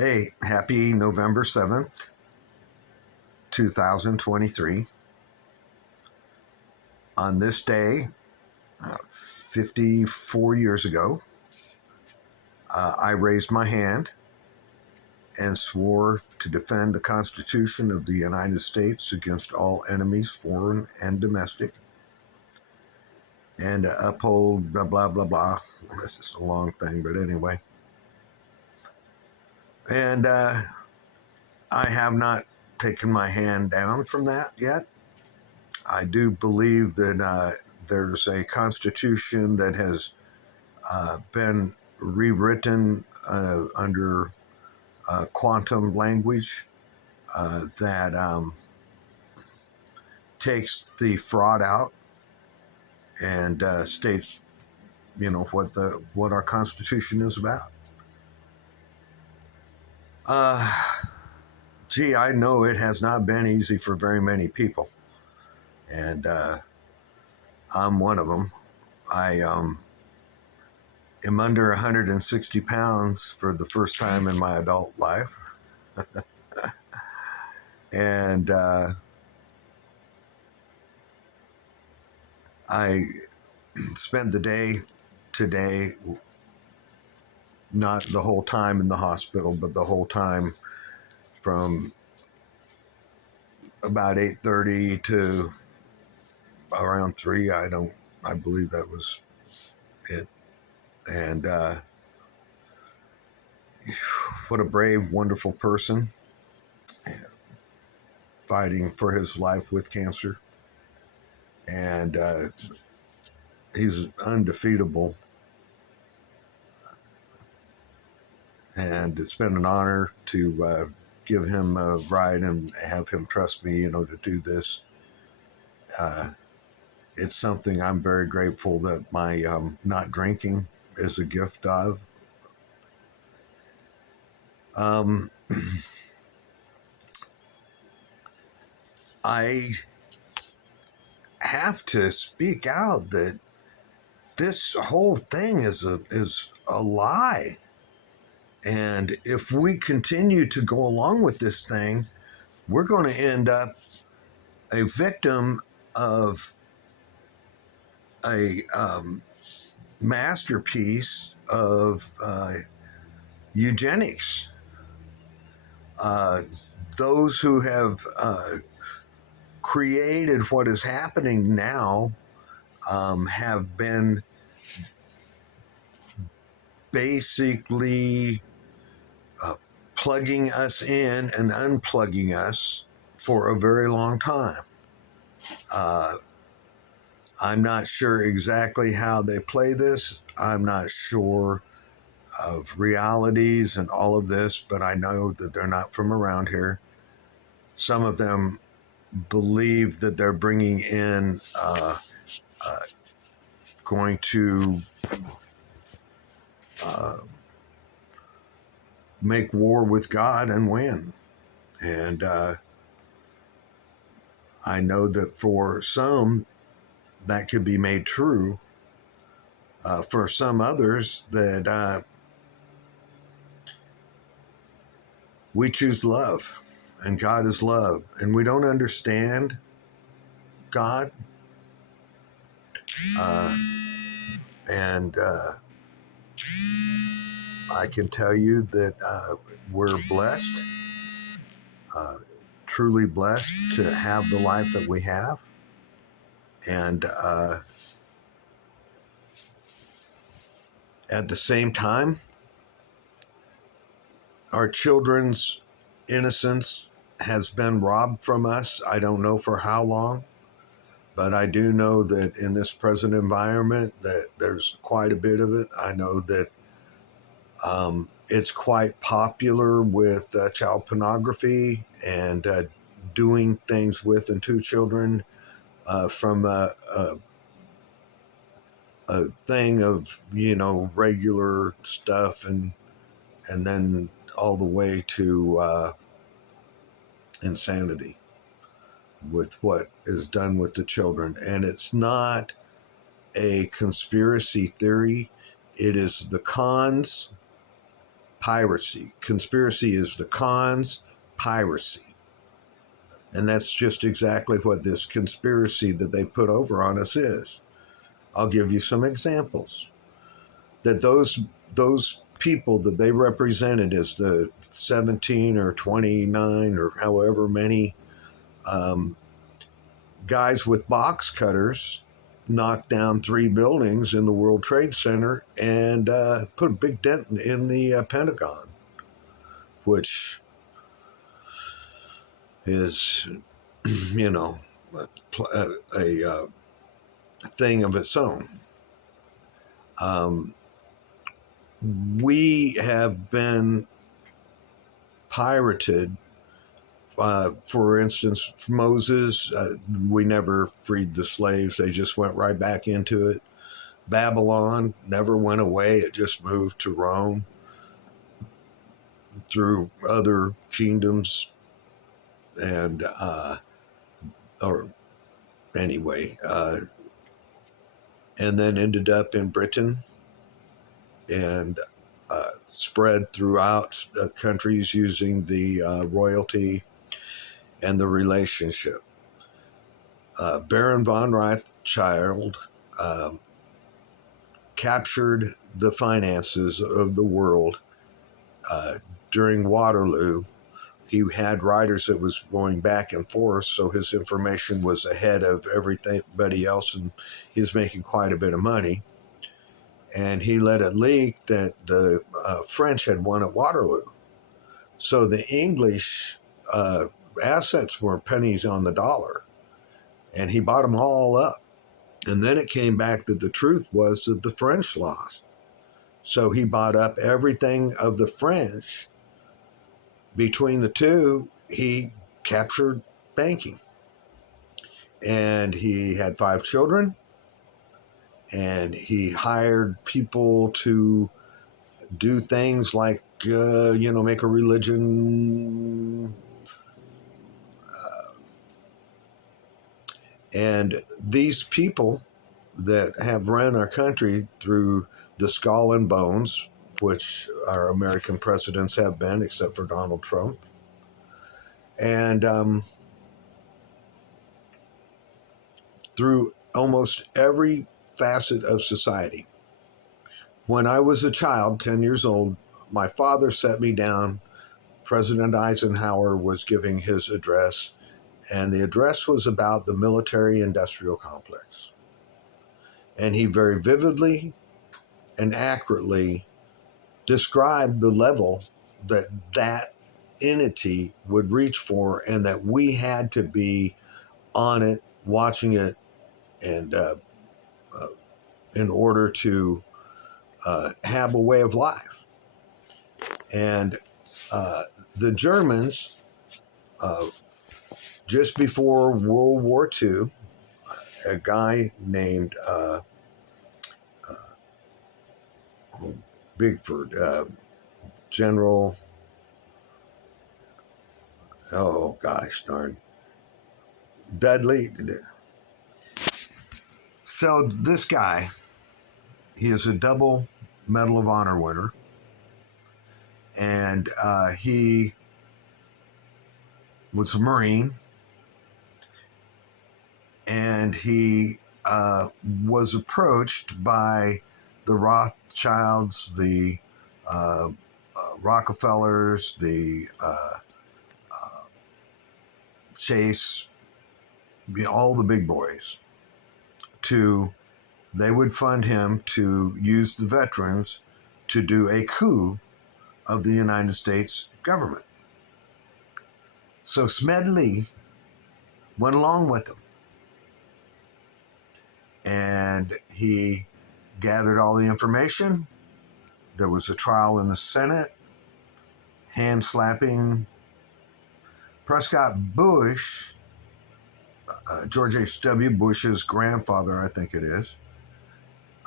Hey, happy November 7th, 2023. On this day, 54 years ago, I raised my hand and swore to defend the Constitution of the United States against all enemies, foreign and domestic, and uphold blah, blah, blah, blah. This is a long thing, but anyway. And I have not taken my hand down from that yet. I do believe that there's a constitution that has been rewritten under quantum language that takes the fraud out and states, what our Constitution is about. I know it has not been easy for very many people, and I'm one of them. I am under 160 pounds for the first time in my adult life. And I spent the day today, not the whole time in the hospital, but the whole time from about 8:30 to around 3. I believe that was it. And what a brave, wonderful person, fighting for his life with cancer. And he's undefeatable. And it's been an honor to give him a ride and have him trust me, to do this. It's something I'm very grateful that my not drinking is a gift of. I have to speak out that this whole thing is a lie. And if we continue to go along with this thing, we're going to end up a victim of a masterpiece of eugenics. Those who have created what is happening now have been basically plugging us in and unplugging us for a very long time. I'm not sure exactly how they play this. I'm not sure of realities and all of this, but I know that they're not from around here. Some of them believe that they're bringing in going to make war with God and win. And I know that for some, that could be made true. For some others, that we choose love, and God is love, and we don't understand God. And I can tell you that we're blessed, truly blessed to have the life that we have. And at the same time, our children's innocence has been robbed from us. I don't know for how long, but I do know that in this present environment that there's quite a bit of it. I know that it's quite popular with child pornography and doing things with and to children from a thing of, regular stuff and then all the way to insanity with what is done with the children. And it's not a conspiracy theory. It is the cons piracy. Conspiracy is the cons, piracy. And that's just exactly what this conspiracy that they put over on us is. I'll give you some examples. That those people that they represented as the 17 or 29 or however many guys with box cutters knocked down 3 buildings in the World Trade Center and put a big dent in the Pentagon, which is, you know, a thing of its own. We have been pirated. For instance, Moses, we never freed the slaves. They just went right back into it. Babylon never went away. It just moved to Rome through other kingdoms. And, or anyway, and then ended up in Britain and spread throughout countries using the royalty and the relationship. Baron von Rothschild captured the finances of the world during Waterloo. He had riders that was going back and forth, so his information was ahead of everybody else, and he was making quite a bit of money. And he let it leak that the French had won at Waterloo. So the English assets were pennies on the dollar, and he bought them all up. And then it came back that the truth was that the French lost. So he bought up everything of the French. Between the two, he captured banking. And he had 5 children, and he hired people to do things like, make a religion. And these people that have run our country through the skull and bones, which our American presidents have been, except for Donald Trump, and through almost every facet of society. When I was a child, 10 years old, my father set me down. President Eisenhower was giving his address, and the address was about the military-industrial complex. And he very vividly and accurately described the level that that entity would reach for, and that we had to be on it, watching it, and in order to have a way of life. And the Germans, just before World War II, a guy named Bigford, General, oh gosh darn, Dudley. So this guy, he is a double Medal of Honor winner, and he was a Marine, and he was approached by the Rothschilds, the Rockefellers, the Chase, all the big boys, they would fund him to use the veterans to do a coup of the United States government. So Smedly went along with him, and he gathered all the information. There was a trial in the Senate, hand slapping. Prescott Bush, George H.W. Bush's grandfather, I think it is,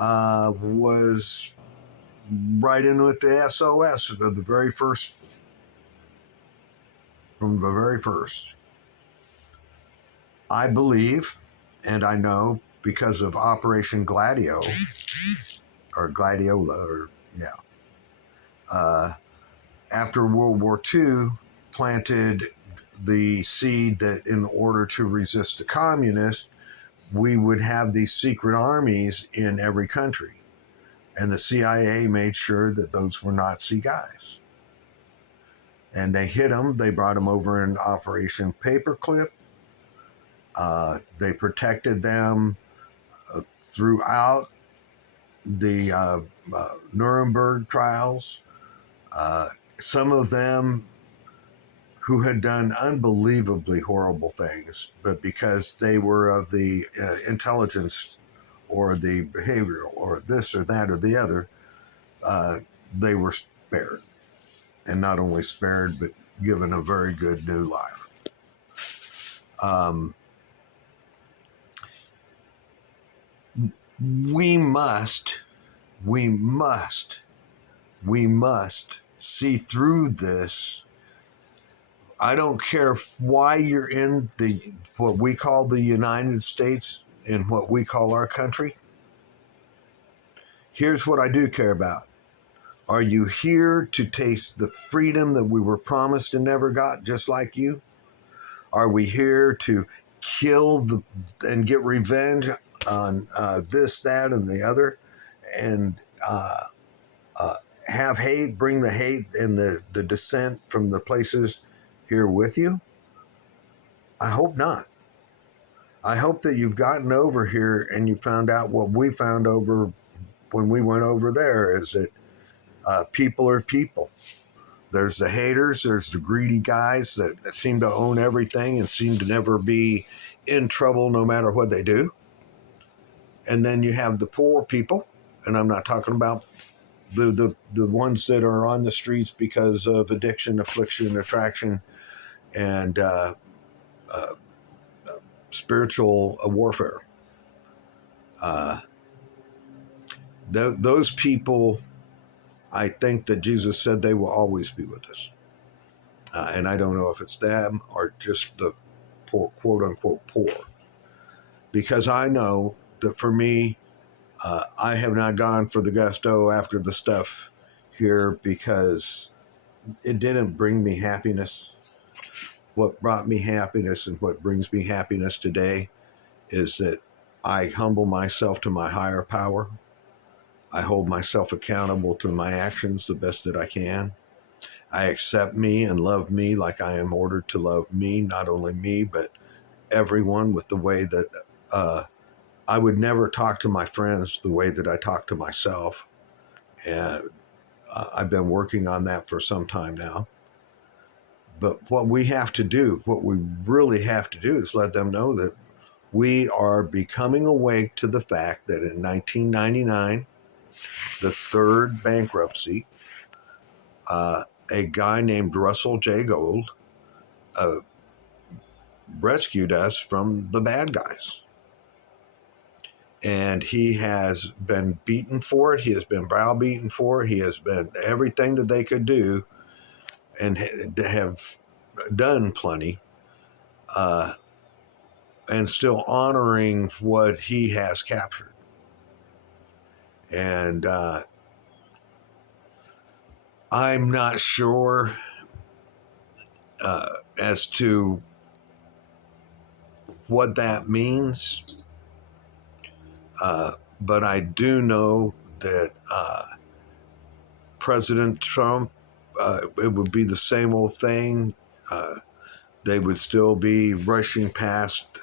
was right in with the SOS of the very first, from the very first. I believe, and I know because of Operation Gladio, or Gladiola, or after World War II, planted the seed that in order to resist the communists, we would have these secret armies in every country. And the CIA made sure that those were Nazi guys. And they hit them. They brought them over in Operation Paperclip. They protected them throughout the Nuremberg trials. Some of them who had done unbelievably horrible things, but because they were of the intelligence or the behavioral or this or that or the other, they were spared. And not only spared, but given a very good new life. We must see through this. I don't care why you're in what we call the United States and what we call our country. Here's what I do care about. Are you here to taste the freedom that we were promised and never got, just like you? Are we here to kill and get revenge on this, that, and the other, and have hate, bring the hate and the dissent from the places here with you? I hope not. I hope that you've gotten over here and you found out what we found over when we went over there, is that people are people. There's the haters, there's the greedy guys that seem to own everything and seem to never be in trouble no matter what they do. And then you have the poor people, and I'm not talking about the ones that are on the streets because of addiction, affliction, attraction, and spiritual warfare. Those people, I think that Jesus said they will always be with us. And I don't know if it's them or just the poor, quote unquote poor. Because I know that for me, I have not gone for the gusto after the stuff here because it didn't bring me happiness. What brought me happiness and what brings me happiness today is that I humble myself to my higher power. I hold myself accountable to my actions the best that I can. I accept me and love me like I am ordered to love me, not only me, but everyone, with the way that I would never talk to my friends the way that I talk to myself. And I've been working on that for some time now. But what we have to do, what we really have to do, is let them know that we are becoming awake to the fact that in 1999, the third bankruptcy, a guy named Russell J. Gold rescued us from the bad guys. And he has been beaten for it. He has been browbeaten for it. He has been everything that they could do and have done plenty, and still honoring what he has captured. And I'm not sure as to what that means, but I do know that President Trump, it would be the same old thing. They would still be rushing past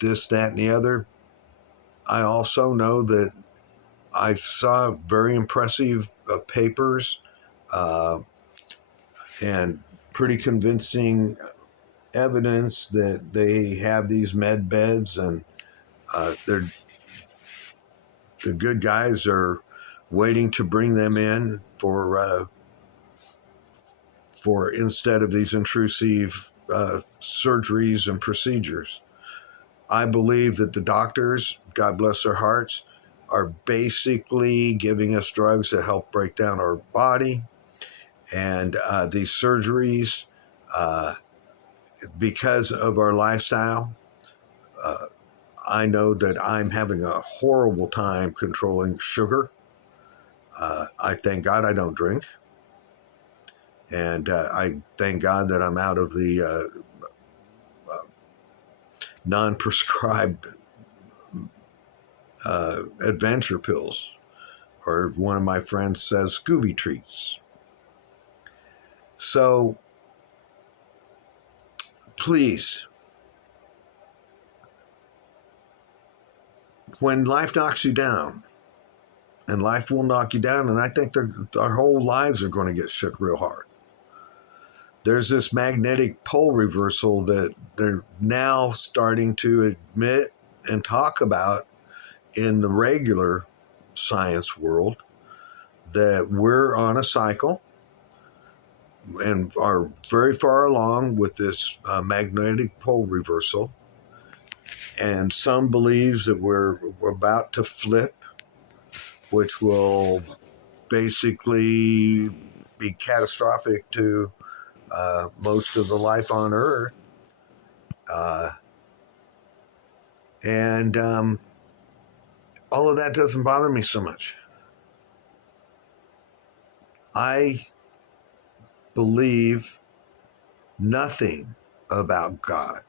this, that, and the other. I also know that I saw very impressive papers and pretty convincing evidence that they have these med beds, and the good guys are waiting to bring them in for instead of these intrusive surgeries and procedures. I believe that the doctors, God bless their hearts, are basically giving us drugs that help break down our body. And these surgeries, because of our lifestyle, I know that I'm having a horrible time controlling sugar. I thank God I don't drink. And I thank God that I'm out of the non-prescribed adventure pills, or one of my friends says Scooby treats. So please, when life knocks you down, and life will knock you down, and I think our whole lives are going to get shook real hard. There's this magnetic pole reversal that they're now starting to admit and talk about in the regular science world, that we're on a cycle and are very far along with this magnetic pole reversal. And some believes that we're about to flip, which will basically be catastrophic to most of the life on Earth. And all of that doesn't bother me so much. I believe nothing about God.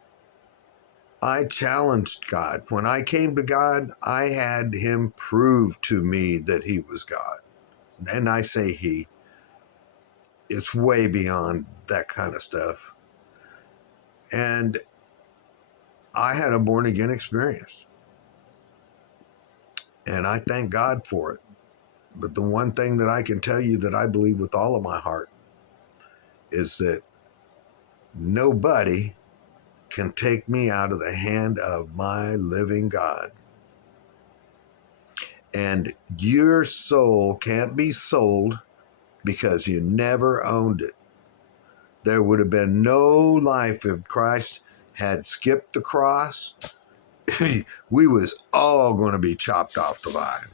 I challenged God. When I came to God, I had him prove to me that he was God. And I say he. It's way beyond that kind of stuff. And I had a born again experience. And I thank God for it. But the one thing that I can tell you that I believe with all of my heart is that nobody can take me out of the hand of my living God. And your soul can't be sold because you never owned it. There would have been no life if Christ had skipped the cross. We was all going to be chopped off the vine.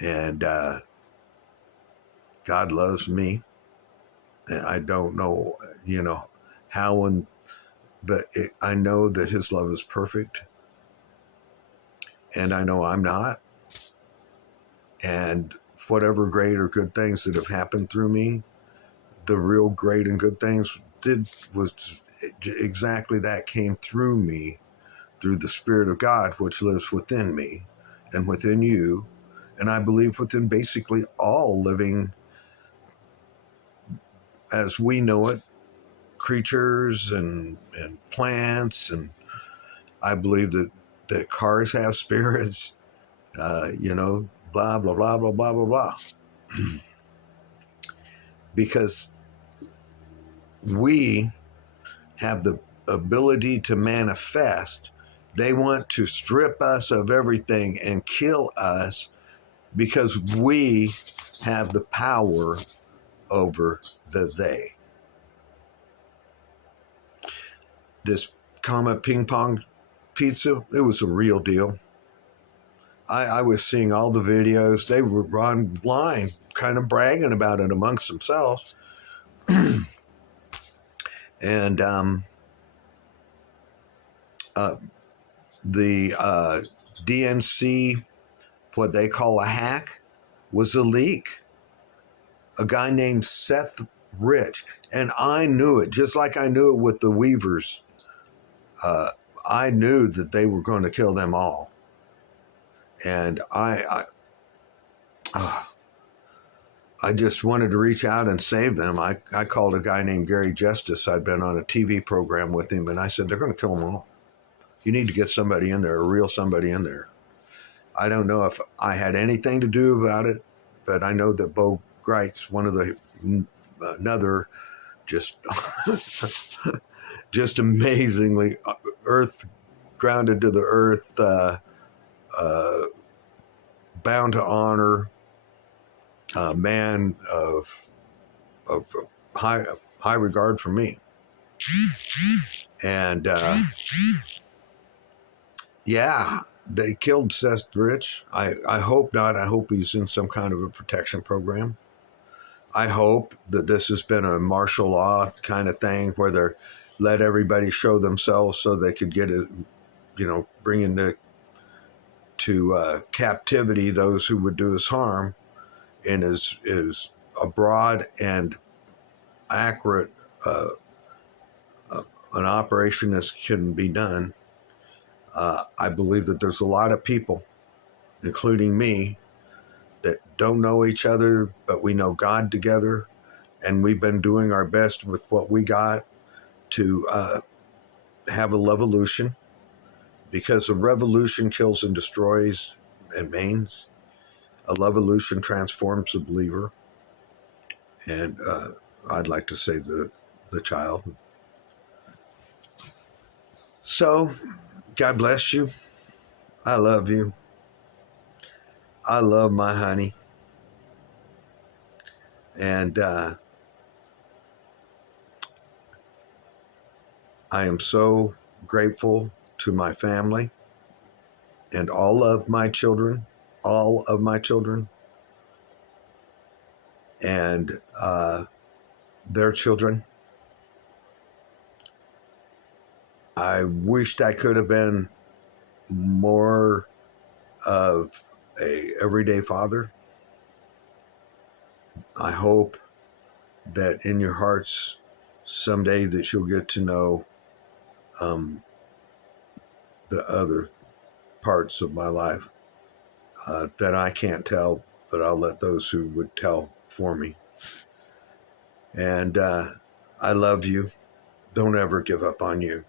And God loves me. And I don't know, how, but I know that his love is perfect. And I know I'm not. And whatever great or good things that have happened through me, the real great and good things was exactly that came through me, through the Spirit of God, which lives within me and within you. And I believe within basically all living, as we know it, creatures and plants. And I believe that cars have spirits, blah, blah, blah, blah, blah, blah, blah. Because we have the ability to manifest. They want to strip us of everything and kill us because we have the power over the they. This Comet Ping Pong pizza, it was a real deal. I was seeing all the videos. They were online kind of bragging about it amongst themselves. And the DNC, what they call a hack, was a leak. A guy named Seth Rich. And I knew it, just like I knew it with the Weavers. I knew that they were going to kill them all. And I just wanted to reach out and save them. I called a guy named Gary Justice. I'd been on a TV program with him, and I said, they're going to kill them all. You need to get somebody in there, a real somebody in there. I don't know if I had anything to do about it, but I know that Bo Greitz, one of another just just amazingly grounded to the earth, bound to honor, man of high regard for me. And yeah, they killed Seth Rich. I hope not. I hope he's in some kind of a protection program. I hope that this has been a martial law kind of thing where they let everybody show themselves so they could get it, bring into captivity those who would do us harm. and is a broad and accurate an operation as can be done, I believe that there's a lot of people, including me, that don't know each other, but we know God together, and we've been doing our best with what we got to have a revolution, because a revolution kills and destroys and maims. A revolution transforms the believer, and I'd like to say the child. So, God bless you. I love you. I love my honey. And I am so grateful to my family and all of my children, and their children. I wished I could have been more of a everyday father. I hope that in your hearts someday that you'll get to know the other parts of my life that I can't tell, but I'll let those who would tell for me. And I love you. Don't ever give up on you.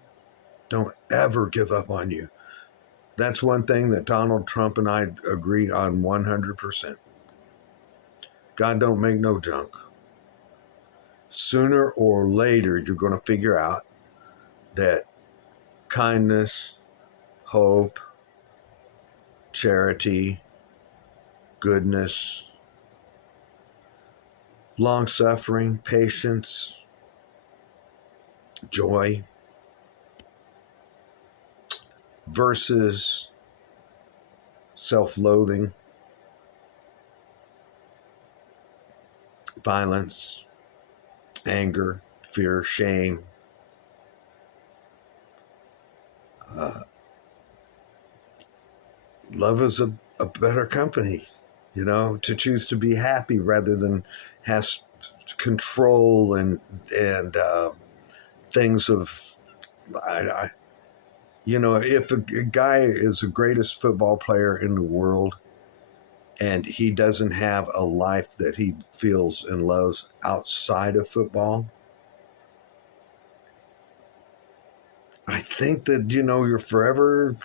Don't ever give up on you. That's one thing that Donald Trump and I agree on 100%. God don't make no junk. Sooner or later, you're going to figure out that kindness, hope, charity, goodness, long-suffering, patience, joy, versus self-loathing, violence, anger, fear, shame. Love is a better company, to choose to be happy rather than has control and things of, if a guy is the greatest football player in the world and he doesn't have a life that he feels and loves outside of football, I think that, you're forever,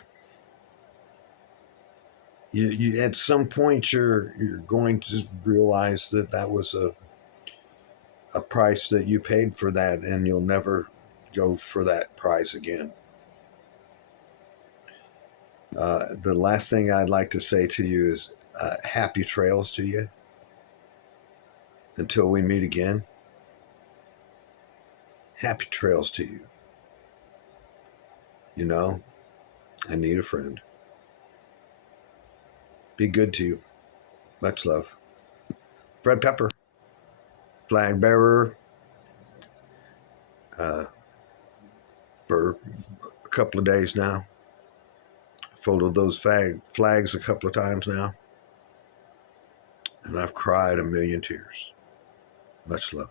you at some point you're going to realize that was a price that you paid for that, and you'll never go for that price again. The last thing I'd like to say to you is happy trails to you. Until we meet again, happy trails to you. I need a friend. Be good to you. Much love. Fred Pepper, flag bearer for a couple of days now. Folded those flags a couple of times now. And I've cried a million tears. Much love.